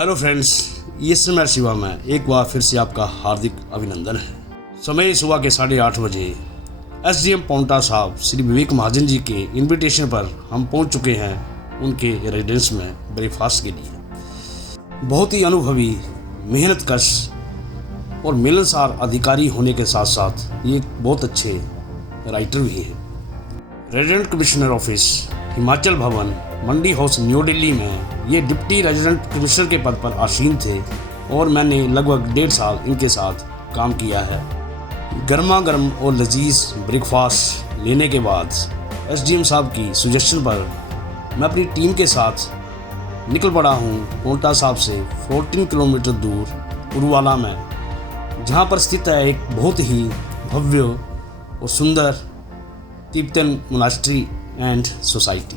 Hello friends, ये समय शिवा में एक बार फिर से आपका हार्दिक अभिनंदन है। समय सुबह के 8:30 बजे एसडीएम पाउंटा साहब श्री विवेक महाजन जी के इनविटेशन पर हम पहुंच चुके हैं उनके रेजिडेंस में ब्रेकफास्ट के लिए। बहुत ही अनुभवी, मेहनतकश और मिलनसार अधिकारी होने के साथ साथ ये बहुत अच्छे राइटर भी हैं। रेजिडेंट कमिश्नर ऑफिस हिमाचल भवन मंडी हाउस न्यू दिल्ली में ये डिप्टी रेजिडेंट कमिश्नर के पद पर आसीन थे और मैंने लगभग 1.5 साल इनके साथ काम किया है। गर्मा गर्म और लजीज ब्रेकफास्ट लेने के बाद एसडीएम साहब की सुजेशन पर मैं अपनी टीम के साथ निकल पड़ा हूँ पाउंटा साहब से 14 किलोमीटर दूर पुरवाला में, जहाँ पर स्थित है एक बहुत ही भव्य और सुंदर Tibetan monastery and society.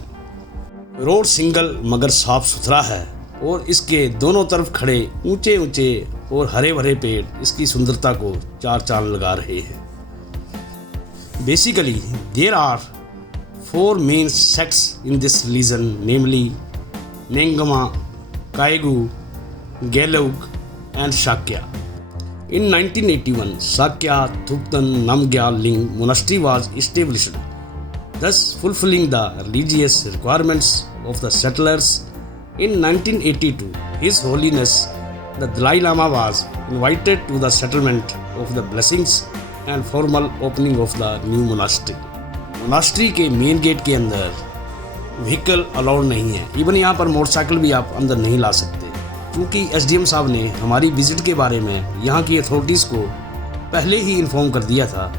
Road single मगर साफ सुथरा है और इसके दोनों तरफ खड़े ऊंचे ऊंचे और हरे भरे पेड़ इसकी सुंदरता को चार चांद लगा रहे हैं। Basically there are 4 main sects in this religion, namely Nyingma, Kagyu, Gelug and Sakya. In 1981, Sakya Thupten Namgyal Ling Monastery was established, thus fulfilling the religious requirements of the settlers. In 1982, His Holiness the Dalai Lama was invited to the settlement of the blessings and formal opening of the new monastery. Monastery के main gate के अंदर vehicle allowed नहीं है, even यहाँ पर motorcycle भी आप अंदर नहीं ला सकते, क्योंकि एसडीएम साहब ने हमारी विज़िट के बारे में यहाँ की अथॉरिटीज़ को पहले ही इन्फॉर्म कर दिया था।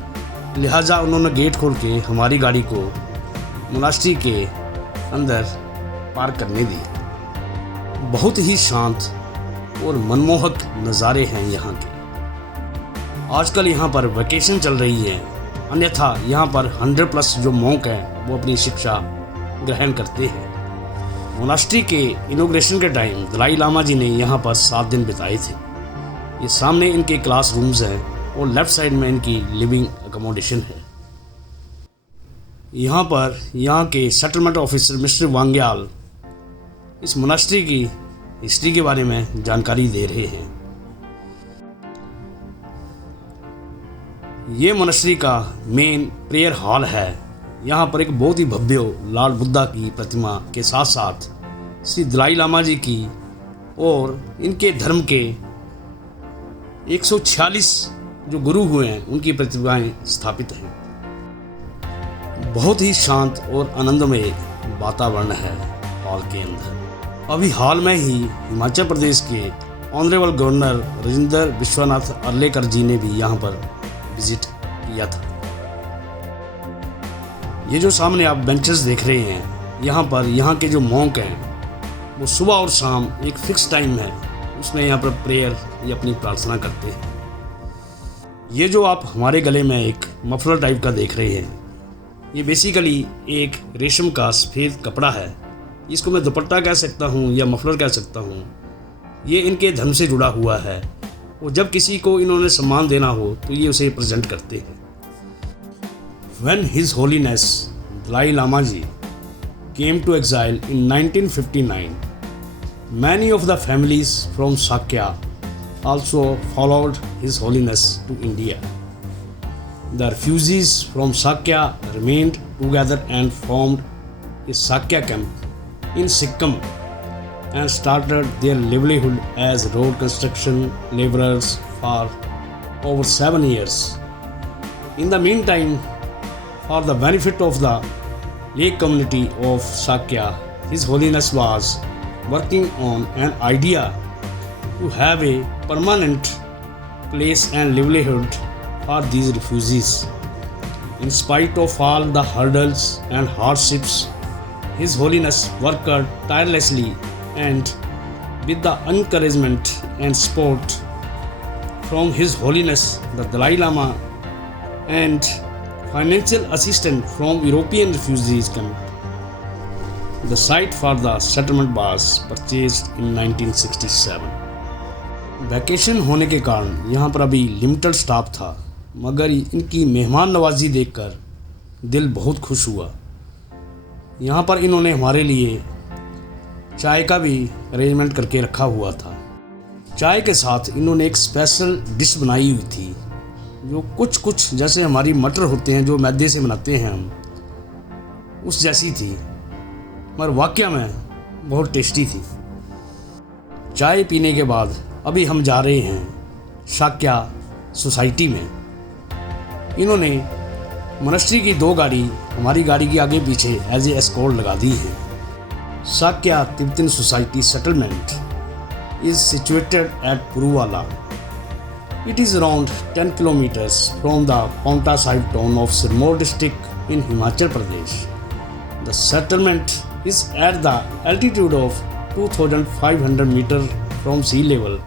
लिहाजा उन्होंने गेट खोल के हमारी गाड़ी को मोनास्ट्री के अंदर पार्क करने दी। बहुत ही शांत और मनमोहक नज़ारे हैं यहाँ के। आजकल यहाँ पर वैकेशन चल रही है, अन्यथा यहाँ पर 100+ जो मॉन्क हैं वो अपनी शिक्षा ग्रहण करते हैं। मोनास्ट्री के इनॉग्रेशन के टाइम दलाई लामा जी ने यहाँ पर 7 दिन बिताए थे। ये सामने इनके क्लास रूम्स हैं और लेफ़्ट साइड में इनकी लिविंग अकोमोडेशन है। यहाँ पर यहाँ के सेटलमेंट ऑफिसर मिस्टर वांग्याल इस मोनास्ट्री की हिस्ट्री के बारे में जानकारी दे रहे हैं। ये मोनास्ट्री का मेन प्रेयर हॉल है। यहाँ पर एक बहुत ही भव्य लाल बुद्धा की प्रतिमा के साथ साथ श्री दलाई लामा जी की और इनके धर्म के 146 जो गुरु हुए हैं उनकी प्रतिमाएं स्थापित हैं। बहुत ही शांत और आनंदमय वातावरण है हॉल के अंदर। अभी हाल में ही हिमाचल प्रदेश के ऑनरेबल गवर्नर राजेंद्र विश्वनाथ अर्लेकर जी ने भी यहाँ पर विजिट किया था। ये जो सामने आप बेंचेस देख रहे हैं, यहाँ पर यहाँ के जो मॉन्क हैं वो सुबह और शाम एक फिक्स टाइम है, उसमें यहाँ पर प्रेयर या अपनी प्रार्थना करते हैं। ये जो आप हमारे गले में एक मफलर टाइप का देख रहे हैं, ये बेसिकली एक रेशम का सफ़ेद कपड़ा है। इसको मैं दुपट्टा कह सकता हूँ या मफलर कह सकता हूँ। ये इनके धर्म से जुड़ा हुआ है और जब किसी को इन्होंने सम्मान देना हो तो ये उसे प्रेजेंट करते हैं। When His Holiness Dalai Lama Ji came to exile in 1959, many of the families from Sakya also followed His Holiness to India. The refugees from Sakya remained together and formed a Sakya camp in Sikkim and started their livelihood as road construction laborers for over 7 years. In the meantime, for the benefit of the lake community of Sakya, His Holiness was working on an idea to have a permanent place and livelihood for these refugees. In spite of all the hurdles and hardships, His Holiness worked tirelessly and with the encouragement and support from His Holiness the Dalai Lama and financial assistance from European refugees camp, the site for the settlement was purchased in 1967. Vacation होने के कारण यहाँ पर अभी limited staff था, मगर इनकी मेहमान नवाजी देखकर दिल बहुत खुश हुआ। यहाँ पर इन्होंने हमारे लिए चाय का भी अरेंजमेंट करके रखा हुआ था। चाय के साथ इन्होंने एक स्पेशल डिश बनाई हुई थी जो कुछ जैसे हमारी मटर होते हैं जो मैदे से बनाते हैं हम, उस जैसी थी, मगर वाकया में बहुत टेस्टी थी। चाय पीने के बाद अभी हम जा रहे हैं शाक्या सोसाइटी में। इन्होंने मॉनेस्ट्री की 2 गाड़ी हमारी गाड़ी की आगे पीछे एज ए एस्कॉर्ट लगा दी है। Shakya Tibetan society settlement is situated at Puruwala. It is around 10 kilometers from the Paonta Sahib town of Sirmaur district in Himachal Pradesh. The settlement is at the altitude of 2,500 meters from sea level.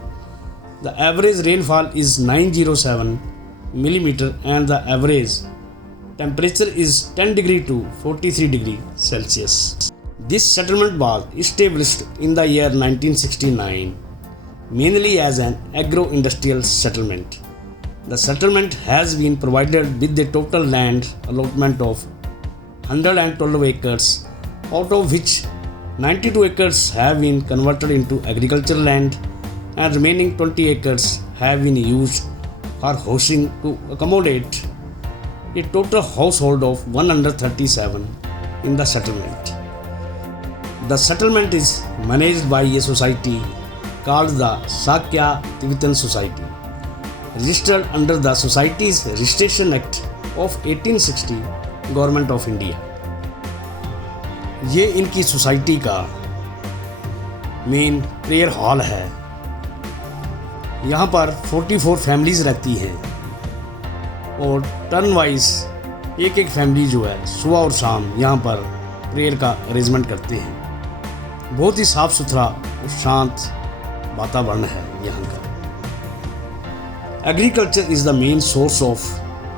The average rainfall is 907 millimeter and the average temperature is 10 degree to 43 degree Celsius. This settlement was established in the year 1969. Mainly as an agro-industrial settlement. The settlement has been provided with a total land allotment of 112 acres, out of which 92 acres have been converted into agricultural land and remaining 20 acres have been used for housing to accommodate a total household of 137 in the settlement. The settlement is managed by a society called the Shakya Tibetan Society, registered under the Society's Registration Act of 1860, Government of India. ये इनकी society का main prayer hall है। यहाँ पर 44 families रहती हैं और turn wise एक फैमिली जो है सुबह और शाम यहाँ पर प्रेयर का अरेंजमेंट करते हैं। बहुत ही साफ़ सुथरा और शांत वातावरण है यहाँ का। Agriculture is the main source of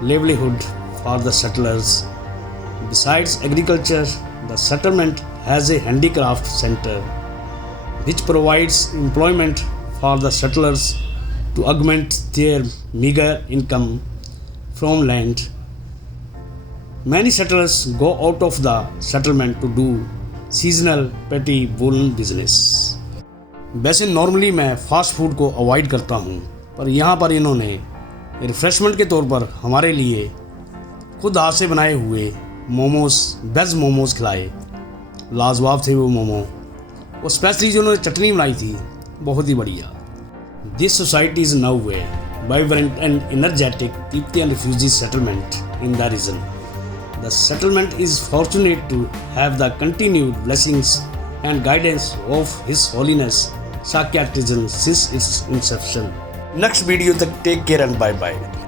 livelihood for the settlers. Besides agriculture, the settlement has a handicraft center which provides employment for the settlers to augment their meager income from land. Many settlers go out of the settlement to do seasonal petty woolen business. वैसे normally मैं fast food को avoid करता हूँ, पर यहाँ पर इन्होंने refreshment के तौर पर हमारे लिए खुद हाथ से बनाए हुए मोमोज़, वेज मोमोज़ खिलाए। लाजवाब थे वो मोमो, और स्पेशली जो उन्होंने चटनी बनाई थी बहुत ही बढ़िया। This society is now a vibrant and energetic Tibetan refugee settlement in the region. The settlement is fortunate to have the continued blessings and guidance of His Holiness Shakya Tijan since its inception. Next video tak take care and bye bye.